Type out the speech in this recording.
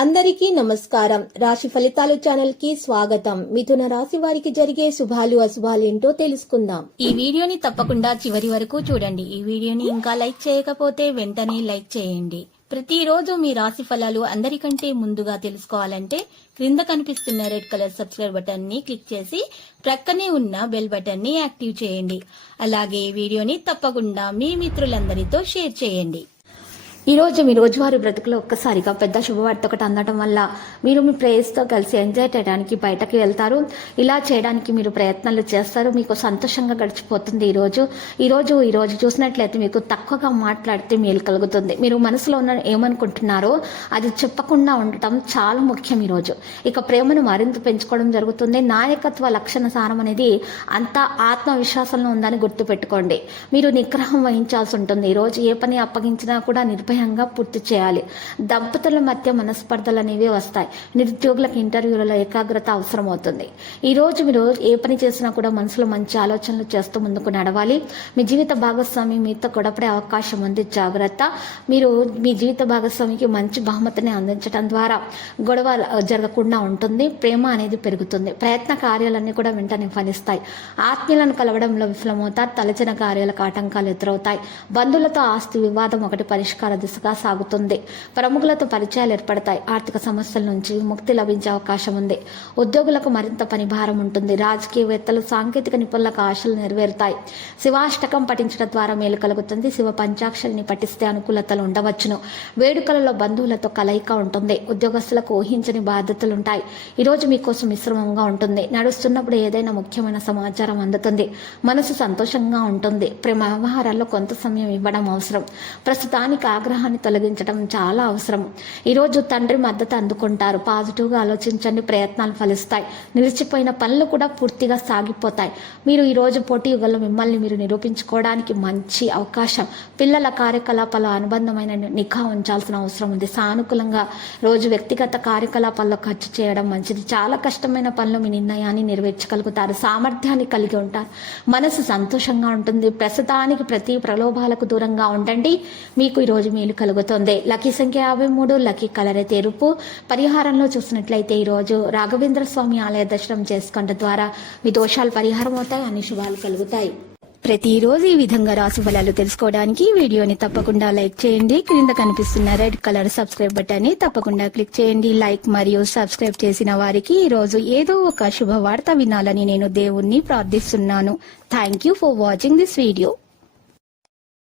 అందరికీ నమస్కారం. రాశి ఫలితాలు ఛానల్ కి స్వాగతం. మిథున రాశి వారికి జరిగే శుభాలు అశుభాలు ఏంటో తెలుసుకుందాం. ఈ వీడియోని తప్పకుండా చివరి వరకు చూడండి. ఈ వీడియోని ఇంకా లైక్ చేయకపోతే వెంటనే లైక్ చేయండి. ప్రతిరోజు మీ రాశి ఫలాలు అందరికంటే ముందుగా తెలుసుకోవాలంటే క్రింద కనిపిస్తున్న రెడ్ కలర్ సబ్స్క్రైబ్ బటన్ ని క్లిక్ చేసి ప్రక్కనే ఉన్న బెల్ బటన్ ని యాక్టివ్ చేయండి. అలాగే ఈ వీడియోని తప్పకుండా మీ మిత్రులందరితో షేర్ చేయండి. ఈ రోజు మీ రోజువారీ బ్రతుకులో ఒక్కసారిగా పెద్ద శుభవార్త ఒకటి అందడం వల్ల మీరు మీ ప్రేయస్తో కలిసి ఎంజాయ్ చేయడానికి బయటకు వెళ్తారు. ఇలా చేయడానికి మీరు ప్రయత్నాలు చేస్తారు. మీకు సంతోషంగా గడిచిపోతుంది. ఈ రోజు చూసినట్లయితే మీకు తక్కువగా మాట్లాడితే మేలు కలుగుతుంది. మీరు మనసులో ఉన్న ఏమనుకుంటున్నారో అది చెప్పకుండా ఉండటం చాలా ముఖ్యం. ఈరోజు ఇక ప్రేమను మరింత పెంచుకోవడం జరుగుతుంది. నాయకత్వ లక్షణ సారం అనేది అంతా ఆత్మవిశ్వాసంలో ఉందని గుర్తుపెట్టుకోండి. మీరు నిగ్రహం వహించాల్సి ఉంటుంది. ఈరోజు ఏ పని అప్పగించినా కూడా నిర్భయంగా పూర్తి చేయాలి. దంపతుల మధ్య మనస్పర్ధలు అనేవి వస్తాయి. నిరుద్యోగులకు ఇంటర్వ్యూలలో ఏకాగ్రత అవసరం అవుతుంది. ఈ రోజు మీరు ఏ పని చేసినా కూడా మనసులో మంచి ఆలోచనలు చేస్తూ ముందుకు నడవాలి. మీ జీవిత భాగస్వామి మీతో గొడవపడే అవకాశం ఉంది. జాగ్రత్త. మీరు మీ జీవిత భాగస్వామికి మంచి బహుమతిని అందించడం ద్వారా గొడవ జరగకుండా ఉంటుంది. ప్రేమ అనేది పెరుగుతుంది. ప్రయత్న కార్యాలన్నీ కూడా వెంటనే ఫలిస్తాయి. ఆత్మీయులను కలవడంలో విఫలమవుతారు. తలచిన కార్యాలకు ఆటంకాలు ఎదురవుతాయి. బంధువులతో ఆస్తి వివాదం ఒకటి పరిష్కార దిశగా సాగుతుంది. ప్రముఖులతో పరిచయాలు ఏర్పడతాయి. ఆర్థిక సమస్యల నుంచి ముక్తి లభించే అవకాశం ఉంది. ఉద్యోగులకు మరింత పని భారం ఉంటుంది. రాజకీయవేత్తలు సాంకేతిక నిపుణులకు ఆశలు నెరవేరుతాయి. శివాష్టకం పఠించడం ద్వారా మేలు కలుగుతుంది. శివ పంచాక్షరిని పఠిస్తే అనుకూలతలు ఉండవచ్చును. వేడుకలలో బంధువులతో కలయిక ఉంటుంది. ఉద్యోగస్తులకు ఊహించని బాధ్యతలుంటాయి. ఈరోజు మీకోసం మిశ్రమంగా ఉంటుంది. నడుస్తున్నప్పుడు ఏదైనా ముఖ్యమైన సమాచారం అందుతుంది. మనసు సంతోషంగా ఉంటుంది. ప్రేమ వ్యవహారాల్లో కొంత సమయం ఇవ్వడం అవసరం. ప్రస్తుతానికి ఆగ్రహాన్ని తొలగించడం చాలా అవసరం. ఈరోజు తండ్రి మద్దతు అందుకుంటారు. పాజిటివ్గా ఆలోచించండి. ప్రయత్నాలు ఫలిస్తాయి. నిలిచిపోయిన పనులు కూడా పూర్తిగా సాగిపోతాయి. మీరు ఈరోజు పోటీ యుగంలో మిమ్మల్ని మీరు నిరూపించుకోవడానికి మంచి అవకాశం. పిల్లల కార్యకలాపాల అనుబంధమైన నిఘా ఉంచాల్సిన అవసరం ఉంది. సానుకూలంగా రోజు వ్యక్తిగత కార్యకలాపాల్లో ఖర్చు చేయడం మంచిది. చాలా కష్టమైన పనులు మీ నిర్ణయాన్ని నెరవేర్చగలుగుతారు. సామర్థ్యాన్ని కలిగి ఉంటారు. మనసు సంతోషంగా ఉంటుంది. ప్రస్తుతానికి ప్రతి ప్రలోభాలకు దూరంగా ఉండండి. మీకు ఈరోజు మేలు కలుగుతుంది. లక్కీ సంఖ్య 53. లక్కీ కలర్ అయితే ఎరుపు. పరిహారంలో చూసినట్లయితే ఈరోజు రాఘవేంద్ర స్వామి ఆలయ దర్శనం చేసుకోవడం ద్వారా మీ దోషాలు పరిహారం అవుతాయి. అన్ని శుభాలు కలుగుతాయి. ప్రతిరోజు ఈ విధంగా రాశి ఫలాలు తెలుసుకోవడానికి వీడియోని తప్పకుండా లైక్ చేయండి. క్రింద కనిపిస్తున్న రెడ్ కలర్ సబ్స్క్రైబ్ బటన్ ని తప్పకుండా క్లిక్ చేయండి. లైక్ మరియు సబ్స్క్రైబ్ చేసిన వారికి ఈ రోజు ఏదో ఒక శుభవార్త వినాలని నేను దేవుణ్ణి ప్రార్థిస్తున్నాను. Thank you for watching this video.